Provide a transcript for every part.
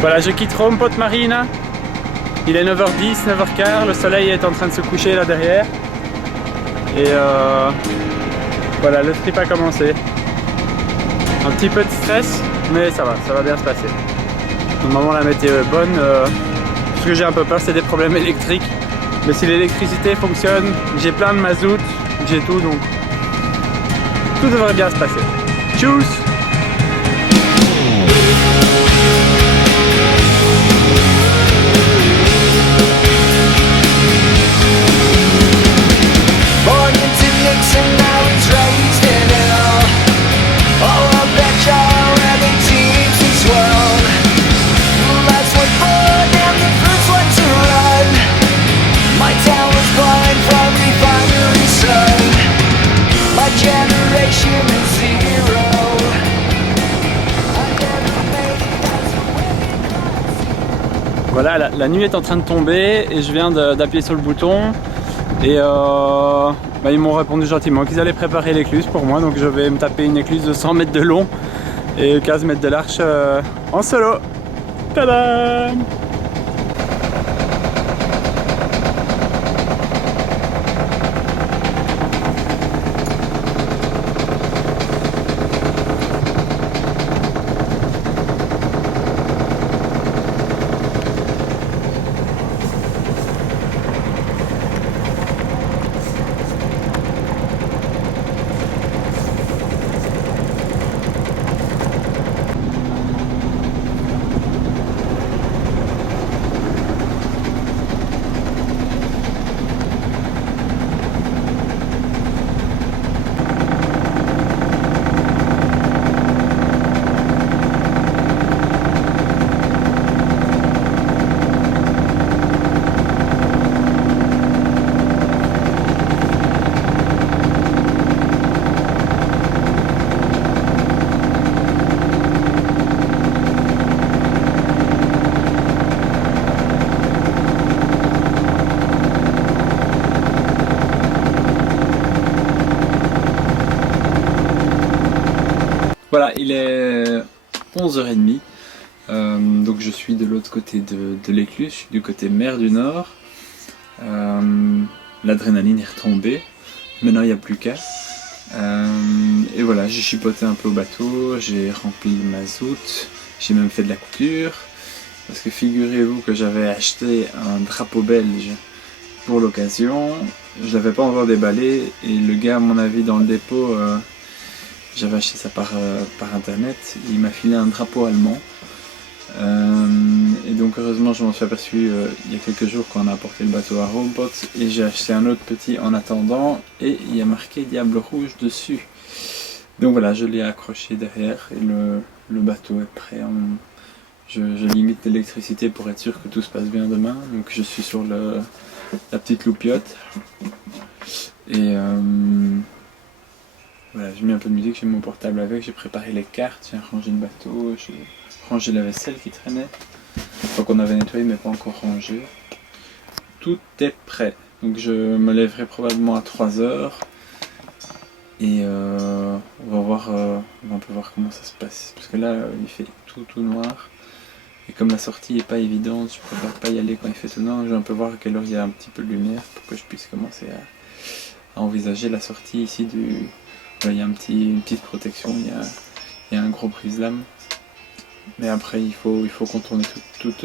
Voilà, je quitte Rome Ponte Marina. Il est 9h10, 9h15, le soleil est en train de se coucher là derrière. Et voilà, le trip a commencé. Un petit peu de stress, mais ça va bien se passer. Normalement la météo est bonne. Ce que j'ai un peu peur, c'est des problèmes électriques. Mais si l'électricité fonctionne, j'ai plein de mazout, j'ai tout, donc tout devrait bien se passer. Tchuss! Voilà, la nuit est en train de tomber et je viens d'appuyer sur le bouton et ils m'ont répondu gentiment qu'ils allaient préparer l'écluse pour moi, donc je vais me taper une écluse de 100 mètres de long et 15 mètres de large en solo. Tadam! Voilà, il est 11h30, donc je suis de l'autre côté de l'écluse, je suis du côté mer du Nord. L'adrénaline est retombée, maintenant il n'y a plus qu'à. Et voilà, j'ai chipoté un peu au bateau, j'ai rempli le mazout, j'ai même fait de la coupure. Parce que figurez-vous que j'avais acheté un drapeau belge pour l'occasion, je l'avais pas encore déballé et le gars, à mon avis, dans le dépôt, j'avais acheté ça par internet, il m'a filé un drapeau allemand. Et donc heureusement je m'en suis aperçu il y a quelques jours quand on a apporté le bateau à Roompot et j'ai acheté un autre petit en attendant et il y a marqué Diable Rouge dessus. Donc voilà, je l'ai accroché derrière et le bateau est prêt. Je limite l'électricité pour être sûr que tout se passe bien demain, donc je suis sur la petite loupiote et voilà, j'ai mis un peu de musique, j'ai mon portable avec, j'ai préparé les cartes, j'ai rangé le bateau, j'ai rangé la vaisselle qui traînait, enfin qu'on avait nettoyé mais pas encore rangé. Tout est prêt, donc je me lèverai probablement à 3h et on va un peu voir comment ça se passe, parce que là il fait tout noir et comme la sortie n'est pas évidente, je préfère pas y aller quand il fait tout noir, je vais un peu voir à quelle heure il y a un petit peu de lumière pour que je puisse commencer à envisager la sortie ici du... Il y a une petite protection, il y a un gros brise-lames, mais après il faut contourner toutes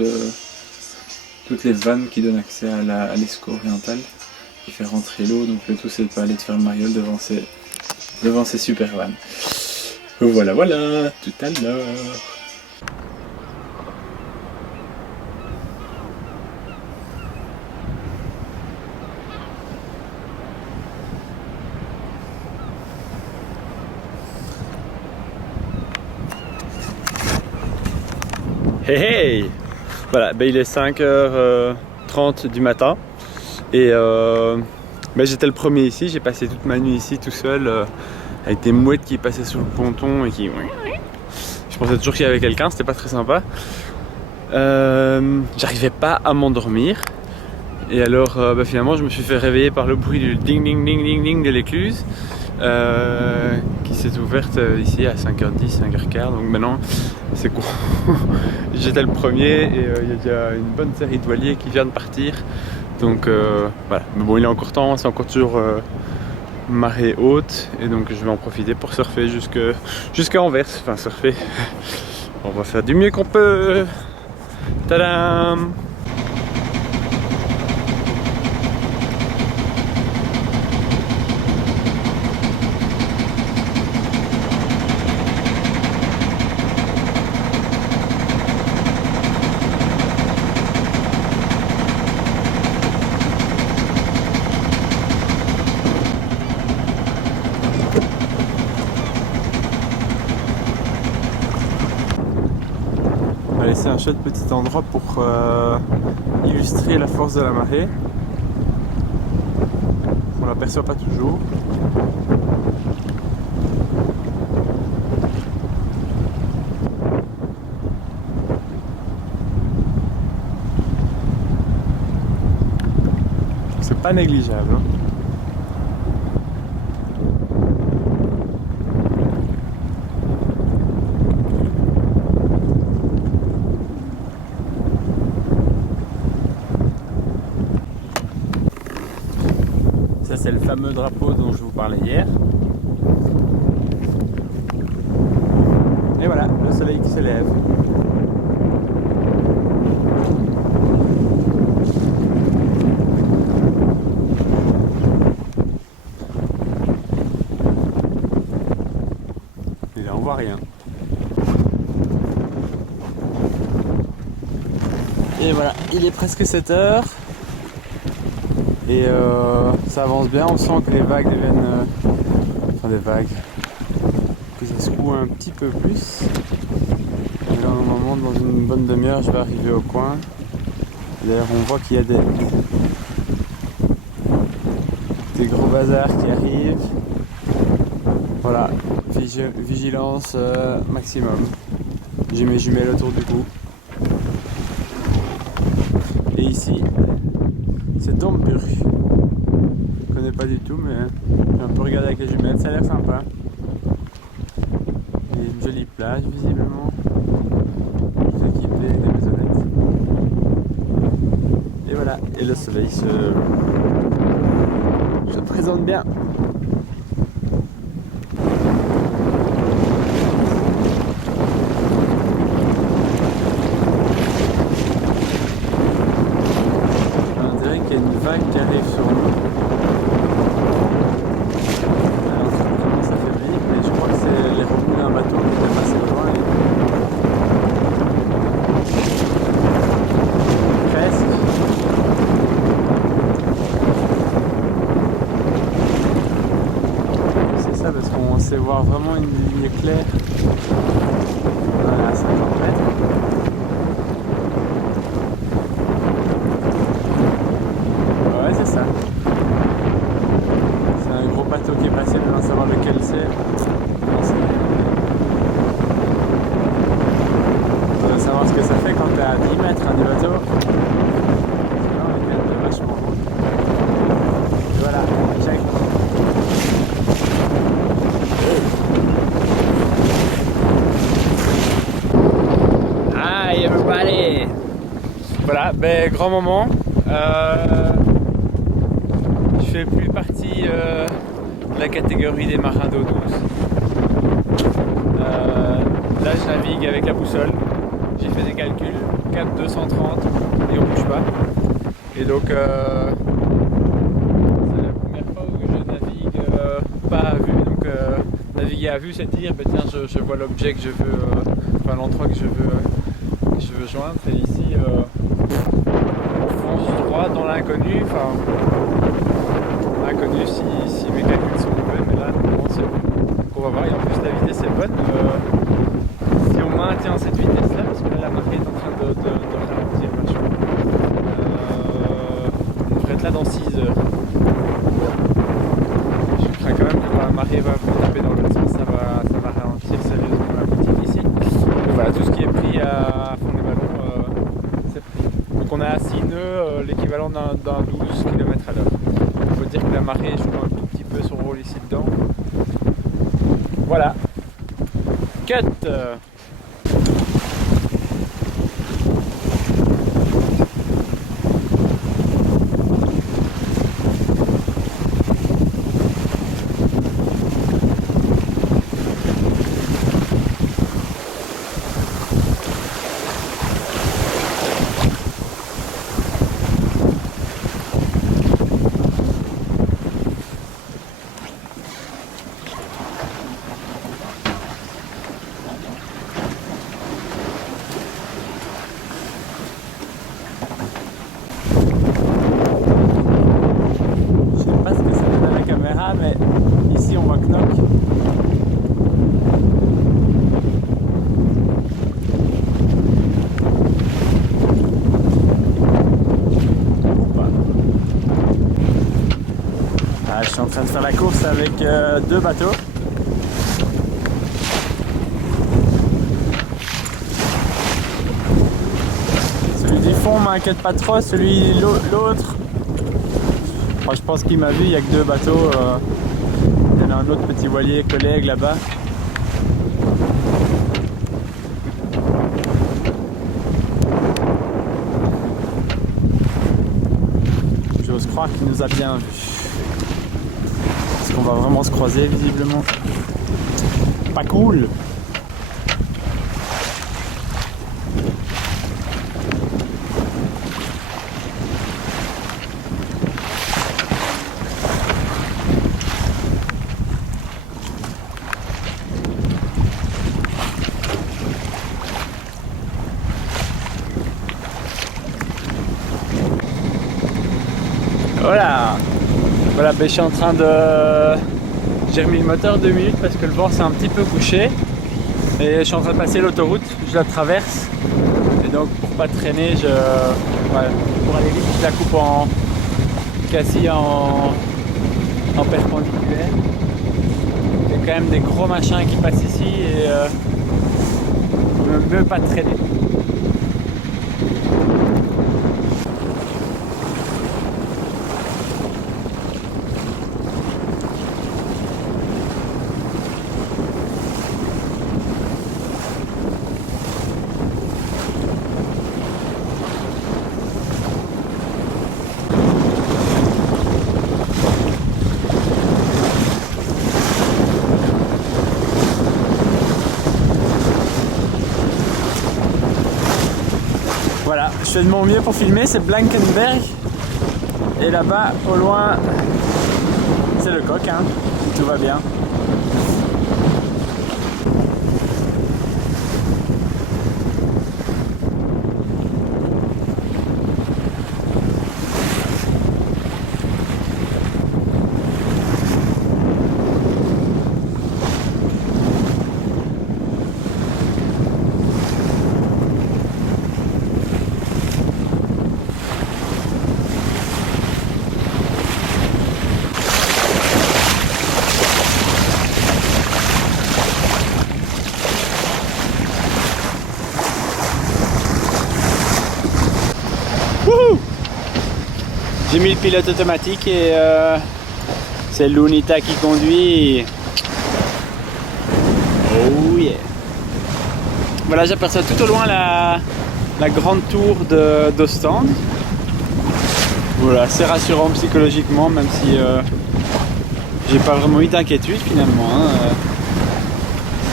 les vannes qui donnent accès à l'escaut oriental qui fait rentrer l'eau, donc le tout c'est de pas aller de faire le mariole devant ces super vannes. Voilà, tout à l'heure. Hey hey! Voilà, il est 5h30 du matin et j'étais le premier ici, j'ai passé toute ma nuit ici tout seul avec des mouettes qui passaient sur le ponton et qui... Je pensais toujours qu'il y avait quelqu'un, c'était pas très sympa. J'arrivais pas à m'endormir et alors finalement je me suis fait réveiller par le bruit du ding ding ding ding ding de l'écluse qui s'est ouverte ici à 5h10, 5h15. Donc maintenant, c'est con. J'étais le premier et il y a déjà une bonne série de voiliers qui vient de partir. Donc voilà, mais bon, il est encore temps, c'est encore toujours marée haute et donc je vais en profiter pour surfer jusqu'à Anvers. Enfin, surfer, on va faire du mieux qu'on peut. Tadam! C'est un chouette petit endroit pour illustrer la force de la marée. On l'aperçoit pas toujours. C'est pas négligeable. Hein. C'est le fameux drapeau dont je vous parlais hier. Et voilà, le soleil qui se lève. Et là on voit rien. Et voilà, il est presque 7h. Et ça avance bien, on sent que les vagues deviennent... enfin des vagues... que ça secoue un petit peu plus. Et là normalement dans une bonne demi-heure je vais arriver au coin. D'ailleurs on voit qu'il y a des gros bazars qui arrivent. Voilà, vigilance maximum. J'ai mes jumelles autour du cou. Et ici, c'est Domburg. Je connais pas du tout, mais j'ai un peu regardé avec les jumelles, ça a l'air sympa. Il y a une jolie plage visiblement. Tout équipé avec des maisonnettes. Et voilà, et le soleil se présente bien. Qui arrive sur nous. Alors ça commence à faiblir, mais je crois que c'est les remous d'un bateau qui est passé loin. Presque. C'est ça parce qu'on sait voir vraiment une ligne claire. Voilà, à 50 mètres. C'est un gros bateau qui est passé, mais on va savoir lequel c'est. On va savoir ce que ça fait quand tu es à 10 mètres du bateau. Là, on est vachement haut. Et voilà, check. Hi everybody! Voilà, ben grand moment. Je fais plus partie de la catégorie des marins d'eau douce. Là je navigue avec la boussole. J'ai fait des calculs, cap 230 et on bouge pas. Et donc c'est la première fois où je navigue pas à vue. Donc naviguer à vue c'est dire bah, tiens je vois l'objet que je veux, enfin l'endroit que je veux joindre. Et ici on fonce droit dans l'inconnu. Enfin, inconnu si mes calculs sont mauvais, mais là normalement c'est bon. Donc on va voir, et en plus la vitesse est bonne. Si on maintient cette vitesse là, parce que là la marée est en train de ralentir vachement, on devrait être là dans 6 heures. Je crains quand même que la marée va taper dans l'autre sens, ça va ralentir sérieusement la boutique ici. Donc voilà, tout ce qui est pris à fond des ballons, c'est pris. Donc on a à 6 nœuds l'équivalent d'un 12 km à l'heure. Il faut dire que la marée joue un tout petit peu son rôle ici dedans. Voilà. Cut. Mais ici on voit Knock. Ah, je suis en train de faire la course avec deux bateaux. Celui du fond m'inquiète pas trop, celui l'autre. Je pense qu'il m'a vu, il n'y a que deux bateaux. Il y en a un autre petit voilier collègue là-bas. J'ose croire qu'il nous a bien vus. Est-ce qu'on va vraiment se croiser visiblement? Pas cool! Voilà, voilà, ben, je suis en train de... J'ai remis le moteur 2 minutes parce que le vent s'est un petit peu couché. Et je suis en train de passer l'autoroute, je la traverse. Et donc pour pas traîner, ouais, pour aller vite, je la coupe quasi en perpendiculaire. Il y a quand même des gros machins qui passent ici et je ne veux pas traîner. Voilà, je fais de mon mieux pour filmer, c'est Blankenberg. Et là-bas, au loin, c'est le coq, hein. Tout va bien. J'ai mis le pilote automatique et c'est l'Unita qui conduit. Oh yeah! Voilà, j'aperçois tout au loin la grande tour d'Ostende. Voilà, c'est rassurant psychologiquement, même si j'ai pas vraiment eu d'inquiétude finalement. Hein.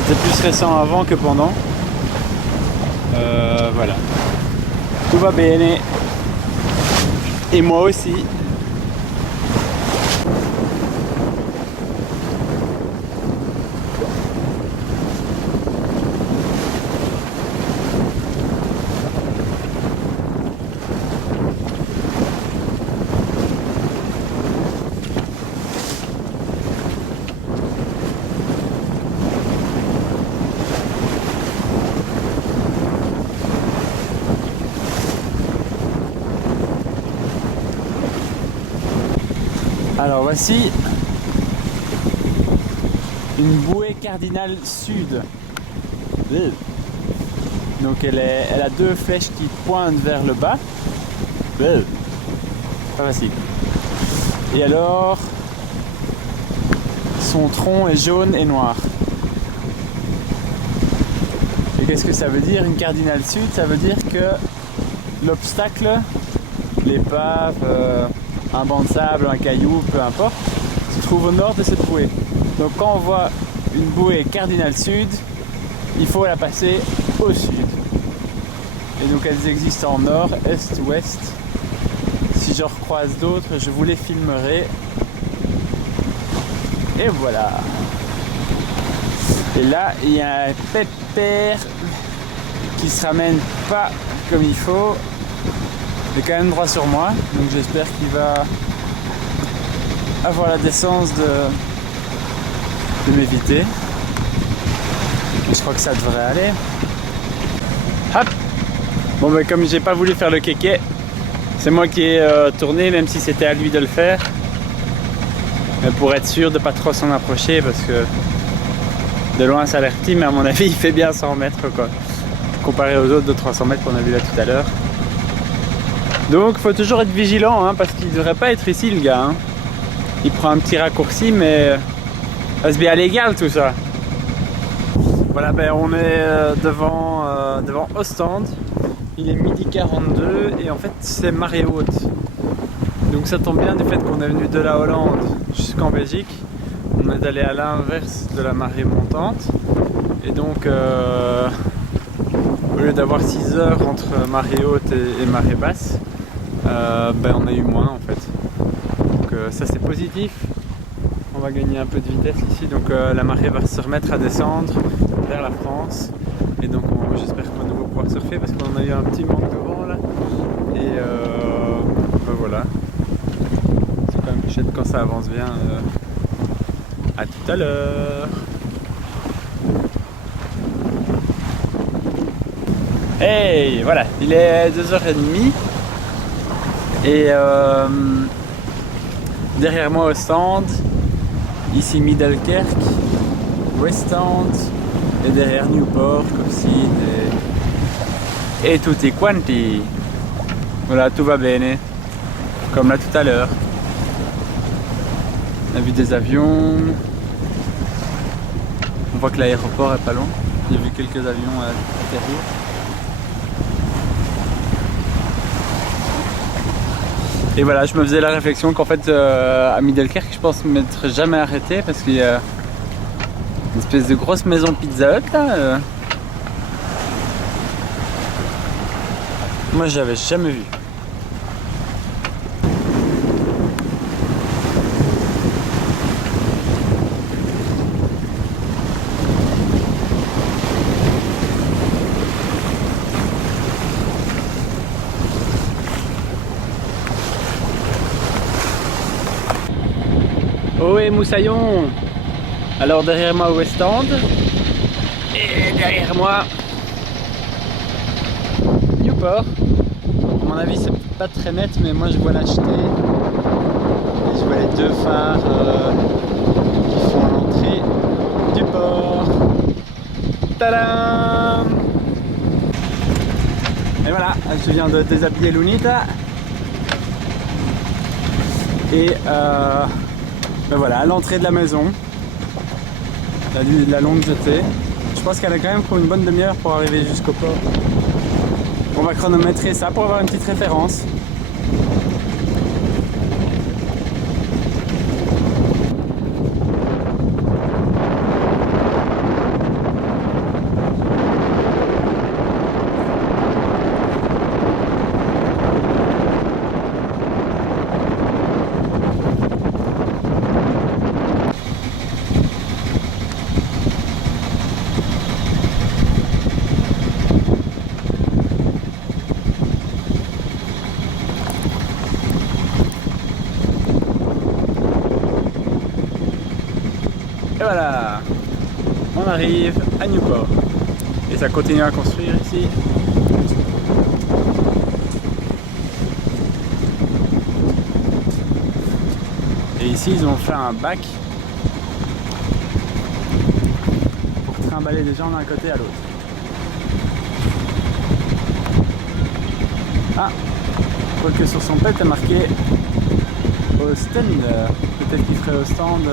C'était plus récent avant que pendant. Voilà. Tout va bien. Et moi aussi. Alors voici une bouée cardinale sud. Donc elle a deux flèches qui pointent vers le bas. Pas facile. Et alors son tronc est jaune et noir. Et qu'est-ce que ça veut dire une cardinale sud? Ça veut dire que l'obstacle, l'épave, un banc de sable, un caillou, peu importe, se trouve au nord de cette bouée. Donc quand on voit une bouée cardinale sud, il faut la passer au sud. Et donc elles existent en nord, est, ouest. Si j'en recroise d'autres, je vous les filmerai. Et voilà. Et là, il y a un pépère qui se ramène pas comme il faut. Il est quand même droit sur moi. Donc j'espère qu'il va avoir la décence de m'éviter. Je crois que ça devrait aller. Hop. Bon, mais comme j'ai pas voulu faire le kéké, c'est moi qui ai tourné, même si c'était à lui de le faire. Mais pour être sûr de pas trop s'en approcher, parce que de loin ça a l'air petit, mais à mon avis il fait bien 100 mètres quoi. Comparé aux autres de 300 mètres qu'on a vu là tout à l'heure. Donc faut toujours être vigilant, hein, parce qu'il devrait pas être ici le gars. Hein. Il prend un petit raccourci, mais c'est bien légal tout ça. Voilà, ben on est devant Ostende. Il est 12h42 et en fait c'est marée haute. Donc ça tombe bien du fait qu'on est venu de la Hollande jusqu'en Belgique. On est allé à l'inverse de la marée montante. Et donc au lieu d'avoir 6 heures entre marée haute et marée basse, ben on a eu moins en fait. Donc ça c'est positif. On va gagner un peu de vitesse ici. Donc la marée va se remettre à descendre vers la France. Et donc j'espère qu'on va de nouveau pouvoir surfer parce qu'on a eu un petit manque de vent là. Et ben voilà. C'est quand même chouette quand ça avance bien. À tout à l'heure. Hey, voilà, il est 2h30 et derrière moi Ostende, ici Middelkerk, Westend et derrière Newport, Coffside et tutti quanti. Voilà, tout va bene, comme là tout à l'heure. On a vu des avions, on voit que l'aéroport est pas loin, j'ai vu quelques avions atterrir. Et voilà, je me faisais la réflexion qu'en fait à Middelkerk, je pense m'être jamais arrêté parce qu'il y a une espèce de grosse maison Pizza Hut là. Moi j'avais jamais vu. Ohé Moussaillon. Alors derrière moi Westend et derrière moi Newport. À mon avis c'est pas très net mais moi je vois l'acheter et je vois les deux phares qui font l'entrée du port. Tadam! Et voilà, je viens de déshabiller Lunita et ben voilà, à l'entrée de la maison, la longue jetée. Je pense qu'elle a quand même pour une bonne demi-heure pour arriver jusqu'au port. On va chronométrer ça pour avoir une petite référence. Et voilà, on arrive à Newport et ça continue à construire ici. Et ici ils ont fait un bac pour trimballer des gens d'un côté à l'autre. Ah, quoique sur son pet est marqué Ostend. Peut-être qu'il ferait Ostende.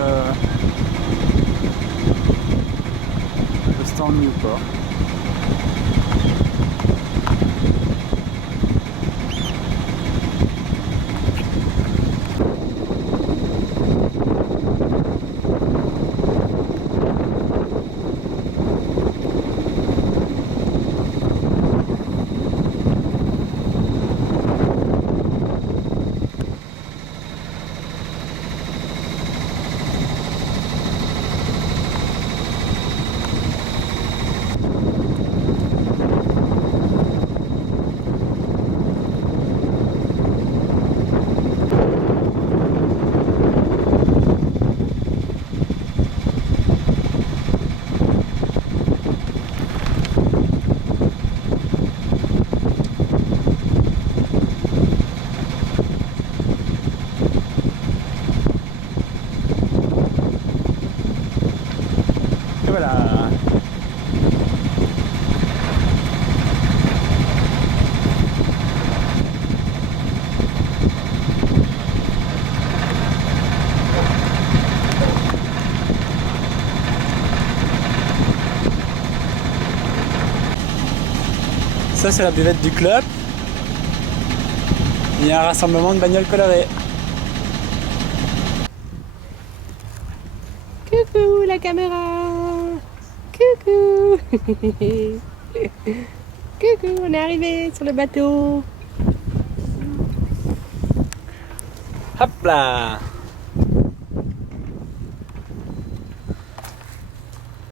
Ostende Newport. Et voilà. Ça c'est la buvette du club. Il y a un rassemblement de bagnoles colorées. Coucou la caméra. Coucou. Coucou, on est arrivé sur le bateau. Hop là.